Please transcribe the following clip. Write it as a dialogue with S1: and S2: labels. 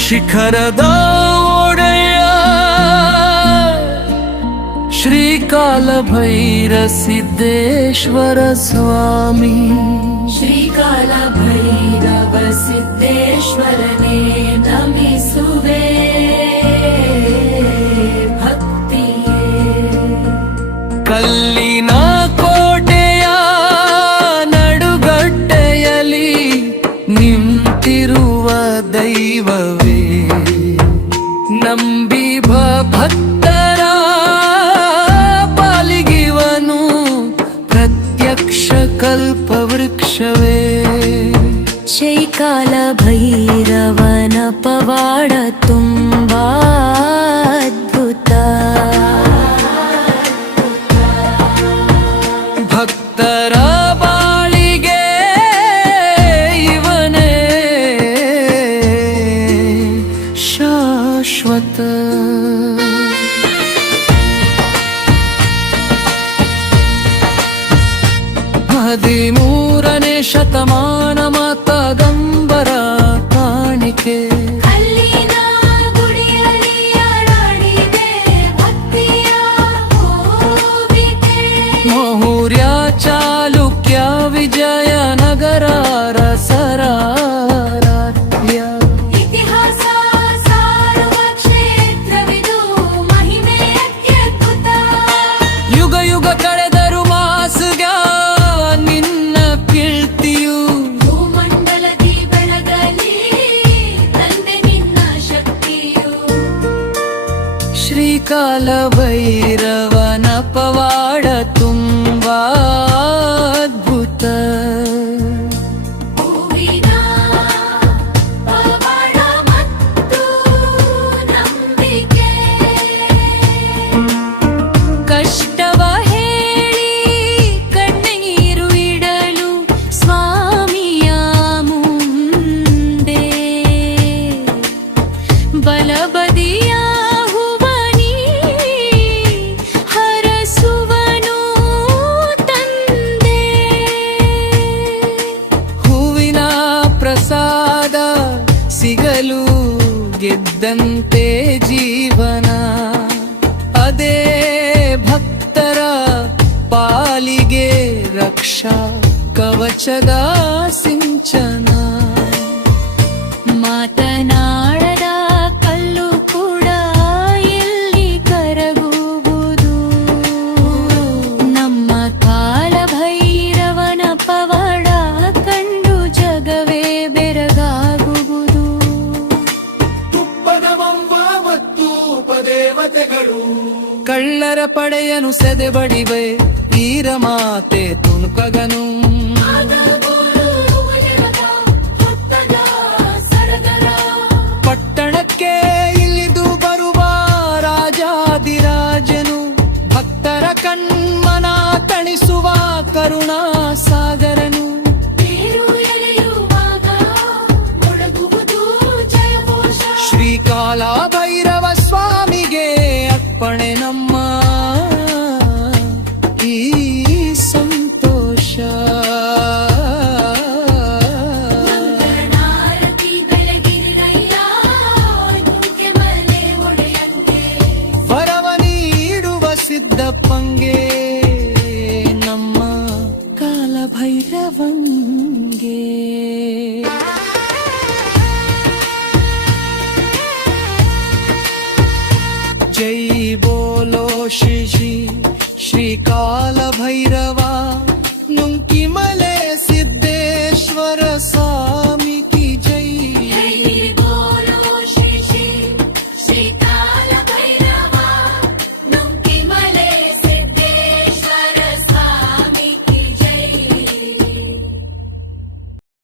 S1: शिखर
S2: दौडया श्रीकालभैर स्वामी। श्रीकालभैरव सिद्धेश्वरने
S1: ಕಲ್ಲಿನ ಕೋಟೆಯ ನಡುಗಡ್ಡೆಯಲಿ ನಿಂತಿರುವ ದೈವವೇ. ನಂಬಿ ಭಕ್ತರ ಪಾಲಿಗಿವನು ಪ್ರತ್ಯಕ್ಷ ಕಲ್ಪವೃಕ್ಷವೇ.
S2: ಶೈಕಾಲ ಭೈರವನ ಪವಾಡ ತುಂಬಾ
S1: ಹದಿಮೂರನೇ ಶತಮಾನ ಮತದಂಬರ ಕಾಣಿಕೆ. ಮೌರ್ಯ ಚಾಲುಕ್ಯ ವಿಜಯ ಶ್ರೀಕಾಲ ಭೈರವನ ಪವಾಡ ತುಂಬಾ ಅದ್ಭುತ.
S2: ಕಷ್ಟವ ಹೇಳಿ ಕಣ್ಣೀರು ಇಡಲು ಸ್ವಾಮಿಯ ಮುಂದೆ. ಬಲಬದಿಯ
S1: ಗೆದ್ದಂತೆ ಜೀವನ ಅದೇ ಭಕ್ತರ ಪಾಲಿಗೆ ರಕ್ಷಾ ಕವಚದ ಉಪದೇವತೆಗಳು ಕಳ್ಳರ ಪಡೆಯನು ಸೆದೆಬಡಿವೆ ವೀರ ಮಾತೆ ತುಣುಕಗನು. যেই বলো শিশু